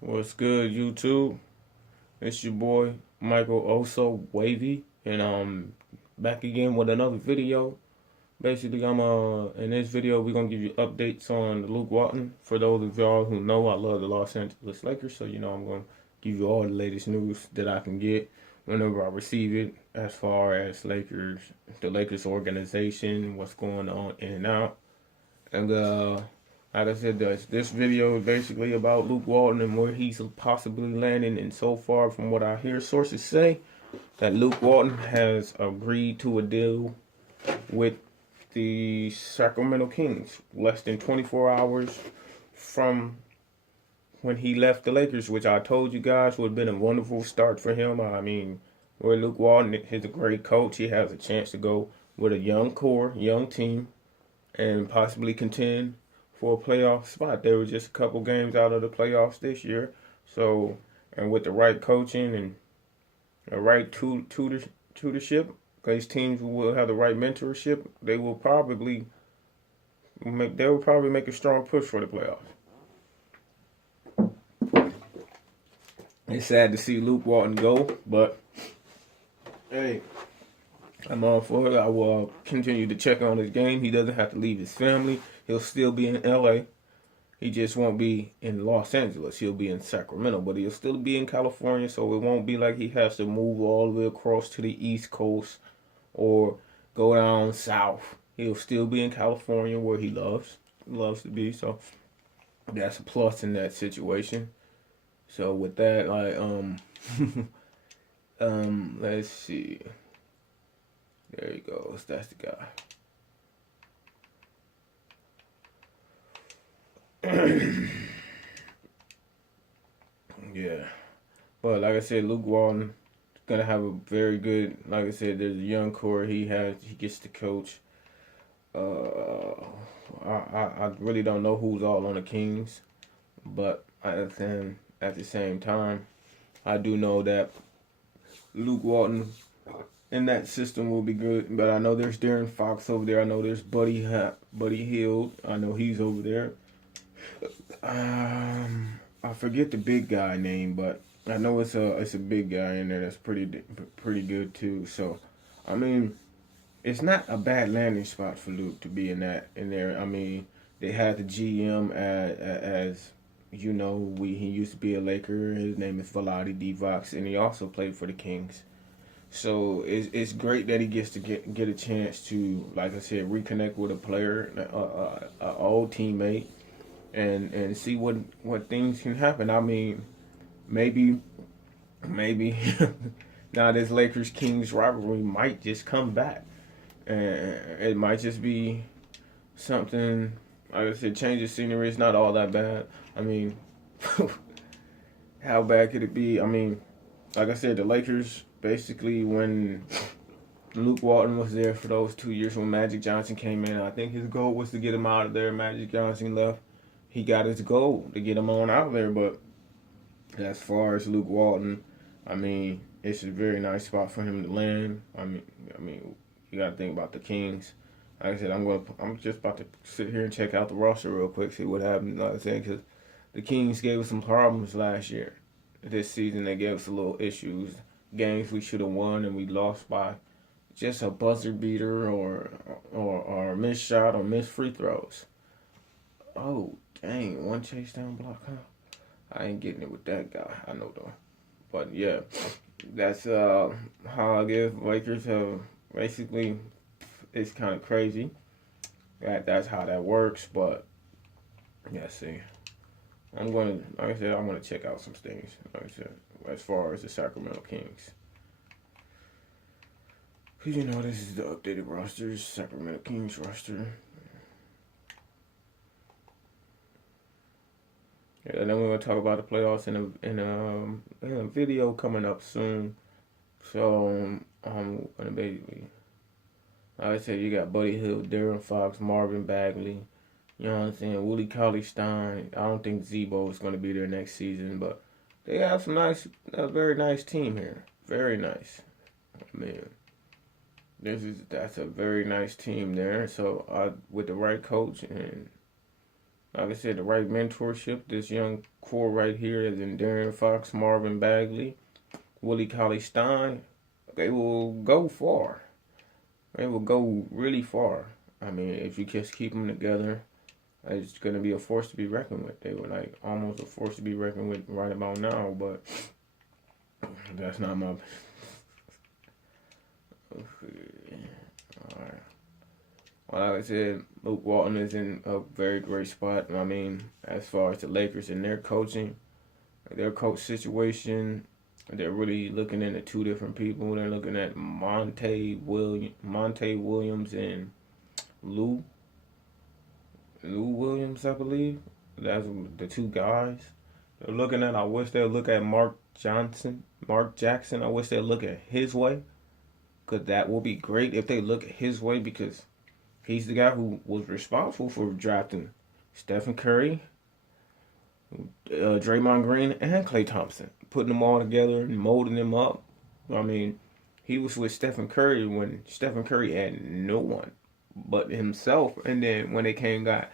What's good, YouTube? It's your boy Michael Oso Wavy, and back again with another video. Basically, I'm in this video we're gonna give you updates on Luke Walton. For those of y'all who know, I love the Los Angeles Lakers, so I'm gonna give you all the latest news that I can get whenever I receive it, as far as the Lakers organization, what's going on in and out, and like I said, this video is basically about Luke Walton and where he's possibly landing. And so far, from what I hear sources say, that Luke Walton has agreed to a deal with the Sacramento Kings less than 24 hours from when he left the Lakers, which I told you guys would have been a wonderful start for him. I mean, where Luke Walton is a great coach, he has a chance to go with a young core, young team, and possibly contend for a playoff spot. They were just a couple games out of the playoffs this year. So, and with the right coaching and the right tutorship, these teams will have the right mentorship. They will probably make a strong push for the playoffs. It's sad to see Luke Walton go, but hey, I'm all for it. I will continue to check on his game. He doesn't have to leave his family. He'll still be in LA. He just won't be in Los Angeles. He'll be in Sacramento, but he'll still be in California, so it won't be like he has to move all the way across to the East Coast or go down south. He'll still be in California where he loves to be. So that's a plus in that situation. So with that, let's see. There he goes. That's the guy. Yeah. But like I said, Luke Walton is gonna have a very good. Like I said, there's a young core. He gets to coach. Uh, I really don't know who's all on the Kings, but at the same time, I do know that Luke Walton in that system will be good. But I know there's Darren Fox over there. I know there's Buddy Hield. I know he's over there. I forget the big guy name, but I know it's a big guy in there that's pretty good too. So, I mean, it's not a bad landing spot for Luke to be in there. I mean, they had the GM as you know, he used to be a Laker. His name is Vlade Divac, and he also played for the Kings. So it's great that he gets to get a chance to, like I said, reconnect with a player, an old teammate, and see what things can happen. I mean, maybe now this Lakers Kings rivalry might just come back, and it might just be something. Like I said, change of scenery is not all that bad. I mean, how bad could it be? I mean, like I said, the Lakers basically when Luke Walton was there for those 2 years when Magic Johnson came in. I think his goal was to get him out of there. Magic Johnson left. He got his goal to get him on out of there. But as far as Luke Walton, I mean, it's a very nice spot for him to land. I mean, you got to think about the Kings. Like I said, I'm just about to sit here and check out the roster real quick, see what happened. Like I said, because the Kings gave us some problems last year. This season, they gave us a little issues. Games we should have won and we lost by just a buzzer beater or a missed shot or missed free throws. Oh dang, one chase down block, huh? I ain't getting it with that guy. I know though. But yeah, that's how I guess Lakers have basically. It's kind of crazy. That's how that works. But yeah, see, like I said, I'm gonna check out some things. Like I said, as far as the Sacramento Kings. Because this is the updated roster, Sacramento Kings roster. Yeah, and then we're gonna talk about the playoffs in a video coming up soon. So I'm gonna basically, like I said, you got Buddy Hill, Darren Fox, Marvin Bagley. You know what I'm saying? Willie Cauley Stein. I don't think Zebo is gonna be there next season, but they have a very nice team here. Very nice. I mean, that's a very nice team there. So with the right coach and like I said, the right mentorship. This young core right here, as in Darren Fox, Marvin Bagley, Willie Cauley-Stein, they will go far. They will go really far. I mean, if you just keep them together, it's going to be a force to be reckoned with. They were like almost a force to be reckoned with right about now, but that's not my. Alright. Well, like I said, Luke Walton is in a very great spot. I mean, as far as the Lakers and their coaching, their coach situation, they're really looking into two different people. They're looking at Monte Williams and Lou Williams, I believe. That's the two guys. They're looking at. I wish they'd look at Mark Jackson. I wish they'd look at his way, because that will be great if they look at his way, because he's the guy who was responsible for drafting Stephen Curry, Draymond Green, and Klay Thompson, putting them all together and molding them up. I mean, he was with Stephen Curry when Stephen Curry had no one but himself, and then when they got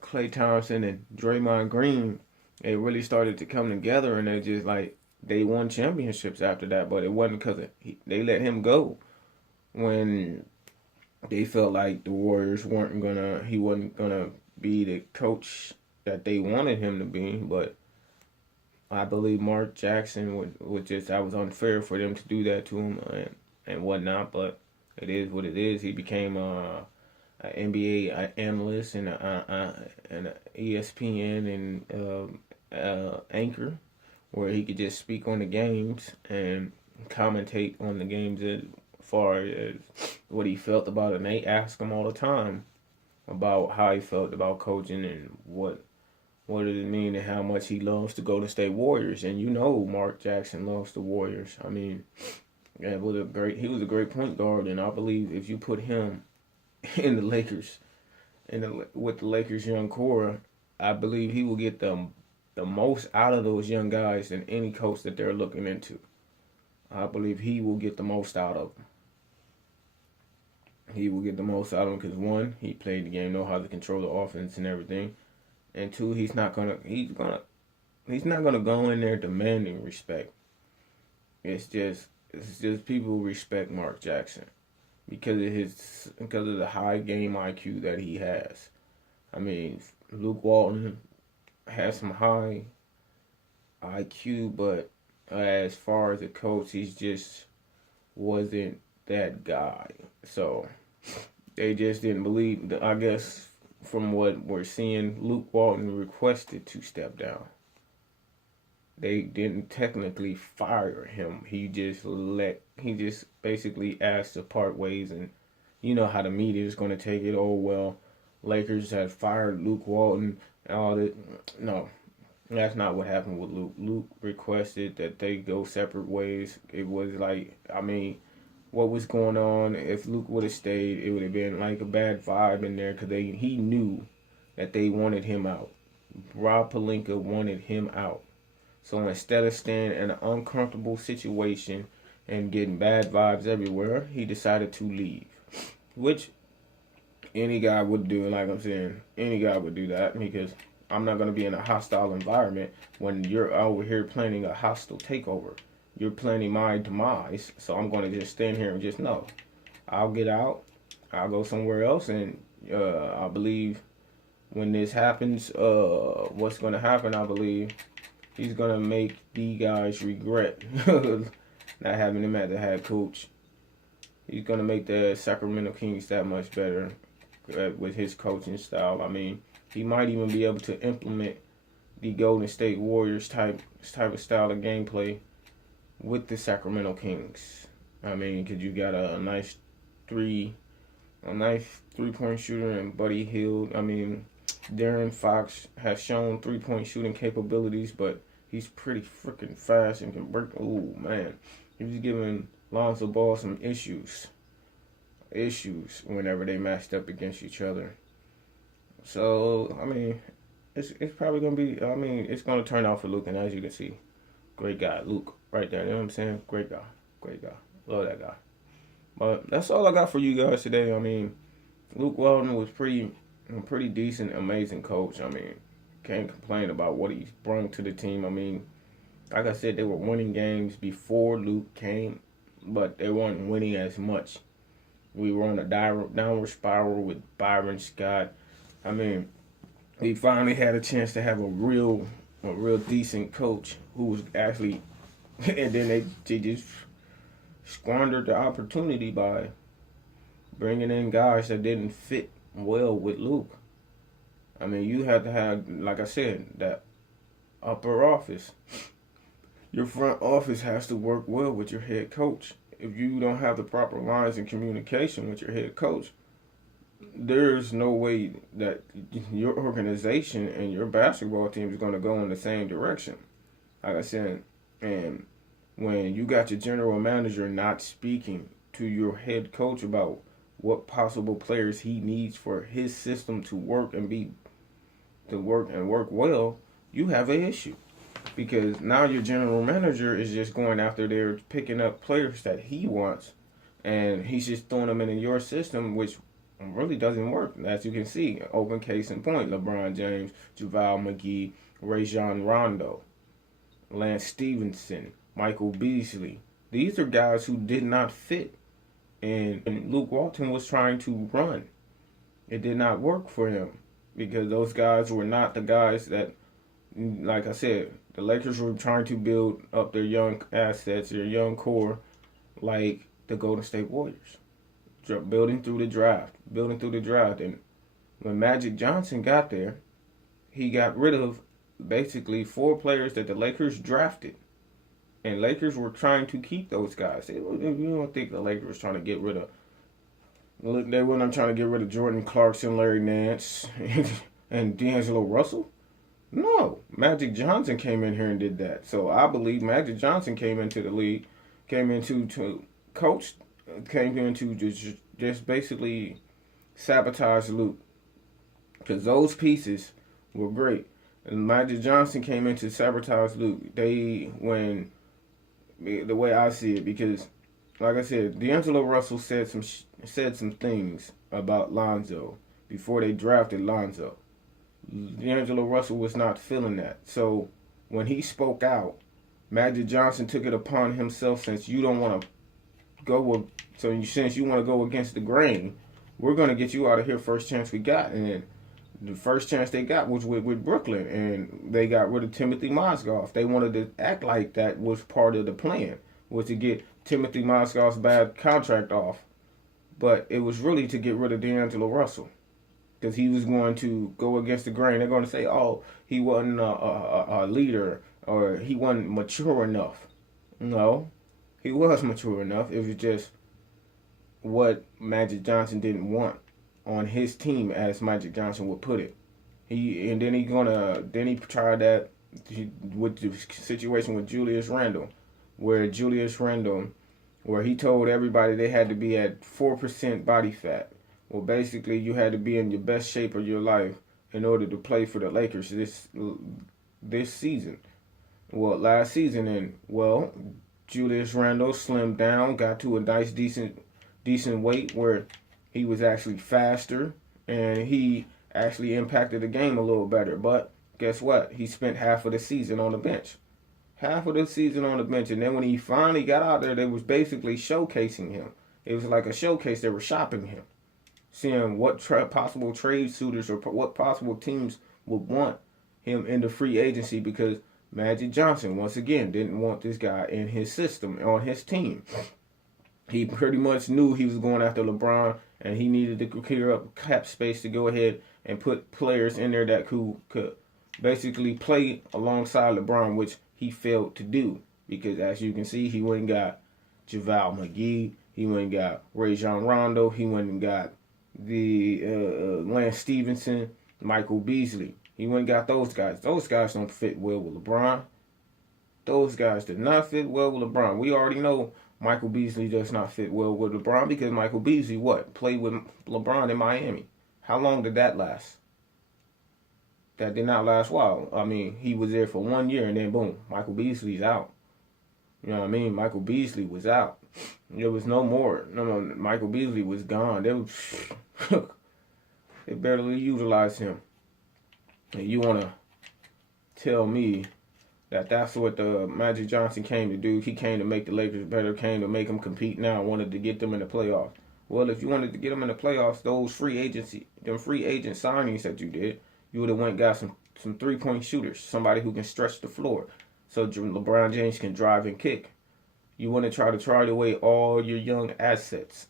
Klay Thompson and Draymond Green, it really started to come together, and they won championships after that. But it wasn't because they let him go when they felt like the Warriors he wasn't gonna be the coach that they wanted him to be. But I believe Mark Jackson that was unfair for them to do that to him and whatnot. But it is what it is. He became an NBA analyst and an ESPN and anchor, where he could just speak on the games and commentate on the games as far as what he felt about it. And they ask him all the time about how he felt about coaching and what did it mean and how much he loves the Golden State Warriors. And Mark Jackson loves the Warriors. I mean, he was a great point guard, and I believe if you put him in the Lakers, with the Lakers young core, I believe he will get the most out of those young guys than any coach that they're looking into. I believe he will get the most out of them. He will get the most out of them because, one, he played the game, know how to control the offense and everything, and two, he's not gonna go in there demanding respect. It's just people respect Mark Jackson because of the high game IQ that he has. I mean, Luke Walton has some high IQ, but as far as a coach, he just wasn't that guy. So they just didn't believe. I guess from what we're seeing, Luke Walton requested to step down. They didn't technically fire him. He just basically asked to part ways, and you know how the media is going to take it. Oh well, Lakers had fired Luke Walton and all that. No, that's not what happened with Luke. Luke requested that they go separate ways. It was like, I mean, what was going on? If Luke would have stayed, it would have been like a bad vibe in there because he knew that they wanted him out. Rob Pelinka wanted him out. So instead of staying in an uncomfortable situation and getting bad vibes everywhere, he decided to leave. Which any guy would do, like I'm saying, any guy would do that, because I'm not going to be in a hostile environment when you're over here planning a hostile takeover. You're planning my demise, so I'm going to just stand here and just know. I'll get out, I'll go somewhere else, and I believe when this happens, what's going to happen, I believe, he's going to make the guys regret not having him as the head coach. He's going to make the Sacramento Kings that much better with his coaching style. I mean, he might even be able to implement the Golden State Warriors type of style of gameplay with the Sacramento Kings. I mean, because you got a nice three-point shooter in Buddy Hield. I mean, Darren Fox has shown three-point shooting capabilities, but he's pretty freaking fast and can break. Oh man, he was giving Lonzo Ball some issues whenever they matched up against each other. So I mean, it's probably gonna be. I mean, it's gonna turn out for Luke, and as you can see, great guy, Luke, right there. You know what I'm saying? Great guy, love that guy. But that's all I got for you guys today. I mean, Luke Walton was pretty a pretty decent, amazing coach. I mean, can't complain about what he's brought to the team. I mean, like I said, they were winning games before Luke came, but they weren't winning as much. We were on a downward spiral with Byron Scott. I mean, we finally had a chance to have a real decent coach who was actually, and then they just squandered the opportunity by bringing in guys that didn't fit well with Luke. I mean, you have to have, like I said, that upper office. Your front office has to work well with your head coach. If you don't have the proper lines and communication with your head coach, there's no way that your organization and your basketball team is going to go in the same direction. Like I said, and when you got your general manager not speaking to your head coach about what possible players he needs for his system to work and work well, you have an issue. Because now your general manager is just going after there picking up players that he wants, and he's just throwing them in your system, which really doesn't work. As you can see, open case in point: LeBron James, JaVale McGee, Rajon Rondo, Lance Stevenson, Michael Beasley. These are guys who did not fit, and Luke Walton was trying to run. It did not work for him because those guys were not the guys that, like I said, the Lakers were trying to build up their young assets, their young core, like the Golden State Warriors, building through the draft. And when Magic Johnson got there, he got rid of basically 4 players that the Lakers drafted. And Lakers were trying to keep those guys. You don't think the Lakers were trying to get rid of... They weren't trying to get rid of Jordan Clarkson, Larry Nance, and D'Angelo Russell? No, Magic Johnson came in here and did that. So I believe Magic Johnson came into the league, came into just basically sabotage Luke. Because those pieces were great. And Magic Johnson came in to sabotage Luke. The way I see it, because like I said, D'Angelo Russell said some things about Lonzo before they drafted Lonzo. D'Angelo Russell was not feeling that. So when he spoke out, Magic Johnson took it upon himself, since you don't want to since you want to go against the grain, we're going to get you out of here first chance we got. And the first chance they got was with Brooklyn, and they got rid of Timothy Mozgov. They wanted to act like that was part of the plan, was to get Timothy Mozgov's bad contract off. But it was really to get rid of D'Angelo Russell, because he was going to go against the grain. They're going to say, oh, he wasn't a leader, or he wasn't mature enough. No, he was mature enough. It was just what Magic Johnson didn't want on his team, as Magic Johnson would put it. Then he tried that with the situation with Julius Randle, where he told everybody they had to be at 4% body fat. Well, basically, you had to be in your best shape of your life in order to play for the Lakers this season. Well, last season, and Julius Randle slimmed down, got to a nice, decent weight where he was actually faster, and he actually impacted the game a little better. But guess what? He spent half of the season on the bench. And then when he finally got out there, they was basically showcasing him. It was like a showcase. They were shopping him, seeing what possible trade suitors or what possible teams would want him in the free agency, because Magic Johnson, once again, didn't want this guy in his system, on his team. He pretty much knew he was going after LeBron, and he needed to clear up cap space to go ahead and put players in there that could basically play alongside LeBron, which he failed to do. Because as you can see, he went and got JaVale McGee, he went and got Rajon Rondo, he went and got the Lance Stevenson, Michael Beasley. He went and got those guys. Those guys don't fit well with LeBron. Those guys did not fit well with LeBron. We already know Michael Beasley does not fit well with LeBron, because Michael Beasley, played with LeBron in Miami. How long did that last? That did not last a while. I mean, he was there for 1 year, and then boom, Michael Beasley's out. You know what I mean? Michael Beasley was out. There was no more. No, Michael Beasley was gone. They barely utilize him. And you want to tell me that that's what the Magic Johnson came to do? He came to make the Lakers better, came to make them compete now, wanted to get them in the playoffs. Well, if you wanted to get them in the playoffs, those free agent signings that you did, you would have went and got some 3-point shooters, somebody who can stretch the floor, so LeBron James can drive and kick. You want to trade away all your young assets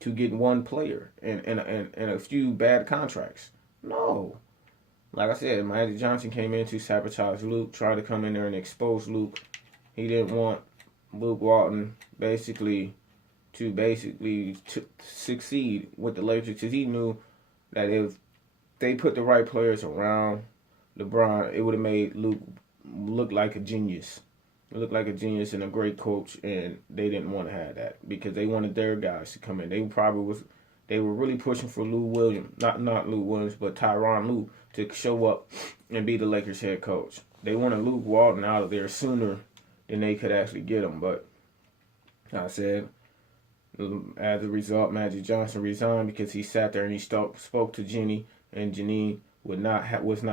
to get one player and a few bad contracts. No. Like I said, Magic Johnson came in to sabotage Luke, tried to come in there and expose Luke. He didn't want Luke Walton to succeed with the Lakers, because he knew that if they put the right players around LeBron, it would have made Luke look like a genius. Look like a genius and a great coach, and they didn't want to have that because they wanted their guys to come in. They were really pushing for Lou Williams, not Lou Williams, but Tyronn Lue to show up and be the Lakers head coach. They wanted Luke Walton out of there sooner than they could actually get him. But like I said, as a result, Magic Johnson resigned because he sat there and he spoke to Jenny, and Janine was not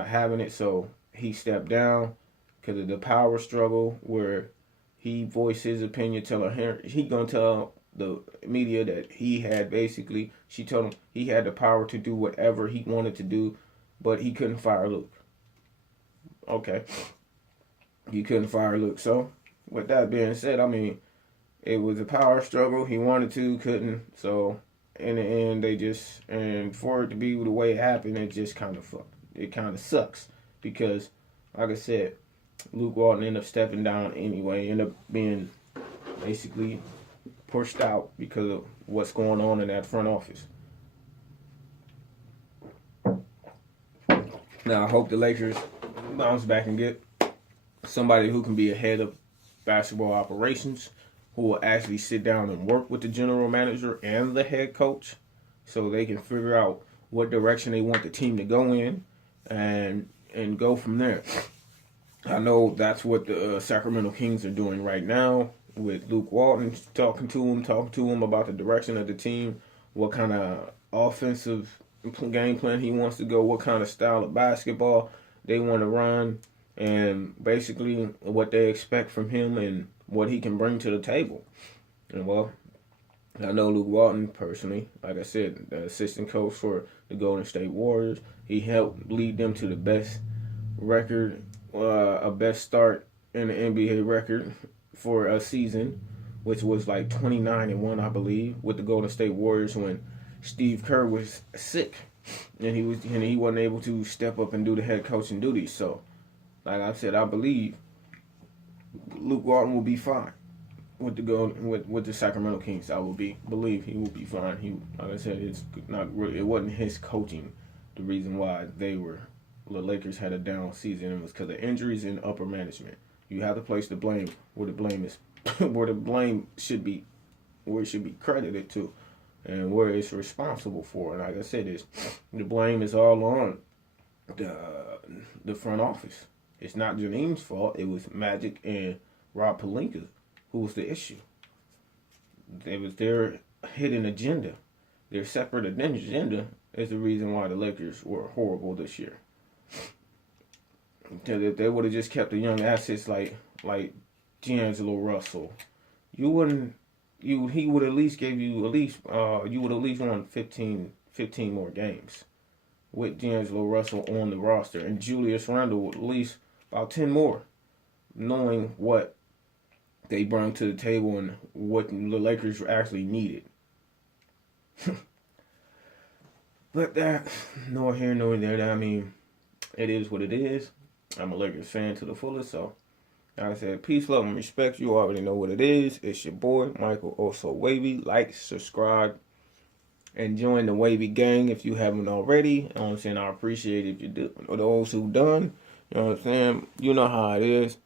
having it, so he stepped down because of the power struggle where he voiced his opinion, he gonna tell the media that she told him he had the power to do whatever he wanted to do, but he couldn't fire Luke. Okay. He couldn't fire Luke. So, with that being said, I mean, it was a power struggle. He wanted to, couldn't. So, in the end, and for it to be the way it happened, it just kind of sucks. Because, like I said, Luke Walton ended up stepping down anyway, ended up being basically pushed out because of what's going on in that front office. Now, I hope the Lakers bounce back and get somebody who can be a head of basketball operations, who will actually sit down and work with the general manager and the head coach so they can figure out what direction they want the team to go in and go from there. I know that's what the Sacramento Kings are doing right now with Luke Walton, talking to him about the direction of the team, what kind of offensive game plan he wants to go, what kind of style of basketball they want to run, and basically what they expect from him and what he can bring to the table. And well, I know Luke Walton personally, like I said, the assistant coach for the Golden State Warriors. He helped lead them to the best record, a best start in the NBA record for a season, which was like 29-1, I believe, with the Golden State Warriors when Steve Kerr was sick and he wasn't able to step up and do the head coaching duties. So, like I said, I believe Luke Walton will be fine with the Sacramento Kings. I believe he will be fine. Like I said, it wasn't his coaching the reason why the Lakers had a down season. It was because of injuries and upper management. You have to place the blame where the blame is, where the blame should be, where it should be credited to, and where it's responsible for. And like I said, the blame is all on the front office. It's not Janine's fault. It was Magic and Rob Pelinka who was the issue. It was their hidden agenda. Their separate agenda is the reason why the Lakers were horrible this year. If they would have just kept the young assets like D'Angelo Russell, he would at least give you you would at least won 15 more games with D'Angelo Russell on the roster, and Julius Randle at least about 10 more, knowing what they brought to the table and what the Lakers actually needed. But that, nor here nor there. I mean, it is what it is. I'm a Lakers fan to the fullest, so like I said, peace, love, and respect. You already know what it is. It's your boy, Michael Also Wavy. Like, subscribe, and join the Wavy gang if you haven't already. You know what I'm saying? I appreciate it if you do. Or those who done, you know what I'm saying? You know how it is.